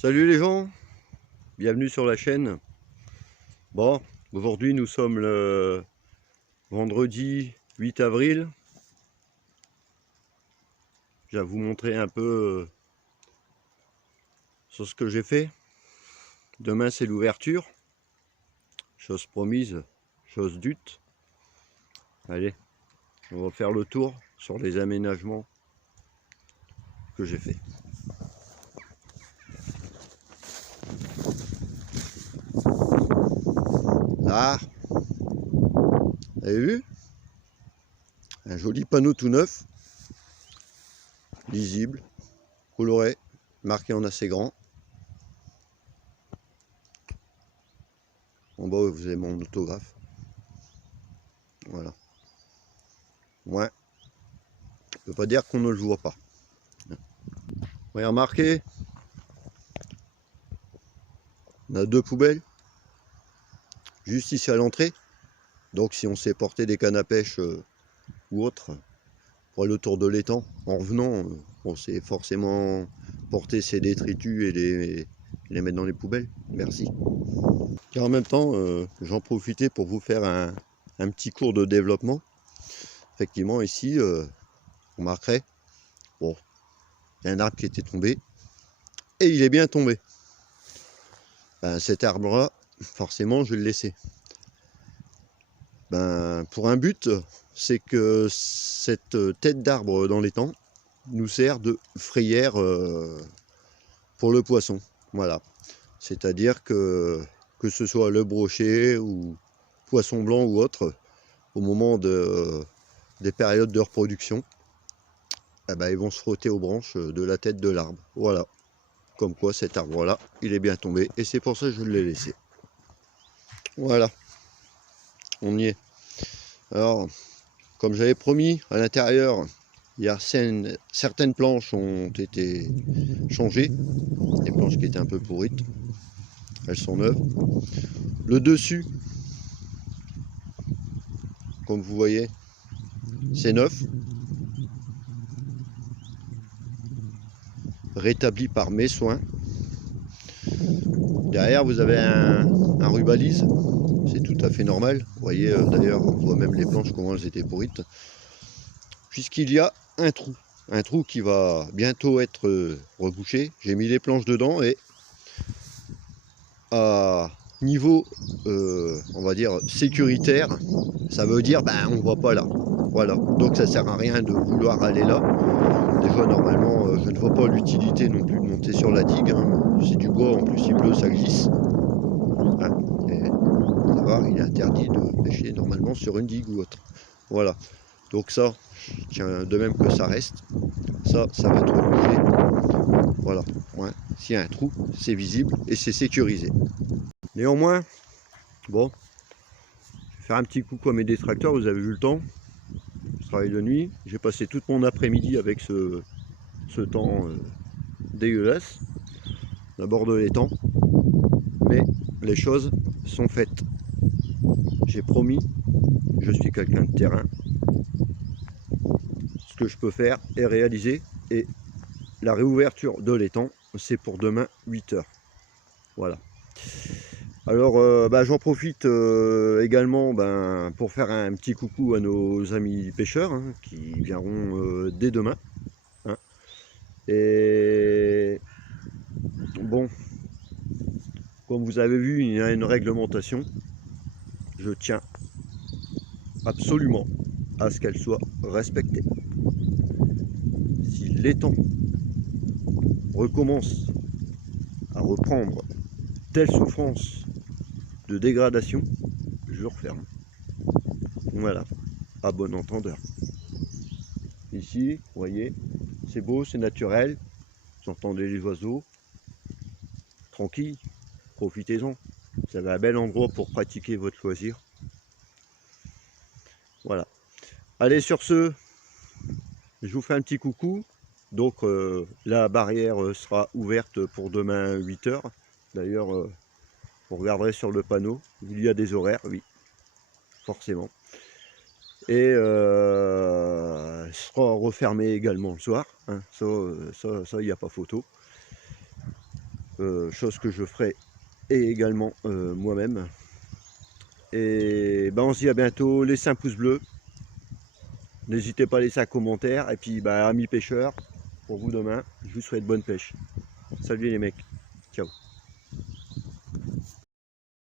Salut les gens, bienvenue sur la chaîne. Bon, aujourd'hui nous sommes le vendredi 8 avril. Je vais vous montrer un peu sur ce que j'ai fait. Demain c'est l'ouverture. Chose promise, chose dute. Allez, on va faire le tour sur les aménagements que j'ai fait. Là, vous avez vu? Un joli panneau tout neuf, lisible, coloré, marqué en assez grand. En bas, vous avez mon autographe. Voilà. Ouais. On ne peut pas dire qu'on ne le voit pas. Vous voyez, remarquez, on a deux poubelles. Juste ici à l'entrée. Donc si on sait porter des cannes à pêche ou autre, pour aller autour de l'étang, en revenant, on sait forcément porter ses détritus et les mettre dans les poubelles. Merci. Et en même temps, j'en profitais pour vous faire un petit cours de développement. Effectivement, ici, on marquerait, bon, il y a un arbre qui était tombé, et il est bien tombé. Ben, cet arbre-là, forcément, je vais le laisser. Ben, pour un but, c'est que cette tête d'arbre dans l'étang nous sert de frayère pour le poisson. Voilà. C'est-à-dire que ce soit le brochet ou poisson blanc ou autre, au moment des périodes de reproduction, eh ben, ils vont se frotter aux branches de la tête de l'arbre. Voilà. Comme quoi cet arbre-là, il est bien tombé et c'est pour ça que je l'ai laissé. Voilà. On y est. Alors, comme j'avais promis, à l'intérieur, il y a certaines planches ont été changées, des planches qui étaient un peu pourrites, elles sont neuves. Le dessus, comme vous voyez, c'est neuf, rétabli par mes soins. Derrière, vous avez un rubalise, c'est tout à fait normal. Vous voyez, d'ailleurs, on voit même les planches, comment elles étaient pourrites, puisqu'il y a un trou qui va bientôt être rebouché. J'ai mis les planches dedans et à niveau, on va dire, sécuritaire, ça veut dire, ben, on ne voit pas là. Voilà, donc ça sert à rien de vouloir aller là. Déjà, normalement, je ne vois pas l'utilité non plus de monter sur la digue. Hein. C'est du bois, en plus il pleut, ça glisse. Hein. Et, savoir, il est interdit de pêcher normalement sur une digue ou autre. Voilà, donc ça, tiens, de même que ça reste, ça va être bougé. Voilà, ouais. S'il y a un trou, c'est visible et c'est sécurisé. Néanmoins, bon, je vais faire un petit coucou à mes détracteurs, vous avez vu le temps. Je travaille de nuit, j'ai passé toute mon après-midi avec ce temps dégueulasse, à bord de l'étang, mais les choses sont faites. J'ai promis, je suis quelqu'un de terrain, ce que je peux faire est réalisé, et la réouverture de l'étang, c'est pour demain 8 h. Voilà. Alors j'en profite également pour faire un petit coucou à nos amis pêcheurs hein, qui viendront dès demain. Hein. Et bon, comme vous avez vu, il y a une réglementation. Je tiens absolument à ce qu'elle soit respectée. Si l'étang recommence à reprendre telle souffrance de dégradation, je referme. Voilà, à bon entendeur. Ici, vous voyez, c'est beau, c'est naturel. Vous entendez les oiseaux. Tranquille, profitez-en. Vous avez un bel endroit pour pratiquer votre loisir. Voilà. Allez, sur ce, je vous fais un petit coucou. Donc, la barrière sera ouverte pour demain 8 h. D'ailleurs, vous regarderez sur le panneau, il y a des horaires, oui, forcément. Et sera refermé également le soir, hein. Ça, il n'y a pas photo. chose que je ferai également moi-même. Et ben, on se dit à bientôt, laissez un pouce bleu, n'hésitez pas à laisser un commentaire, et puis amis pêcheurs, pour vous demain, je vous souhaite bonne pêche. Salut les mecs, ciao.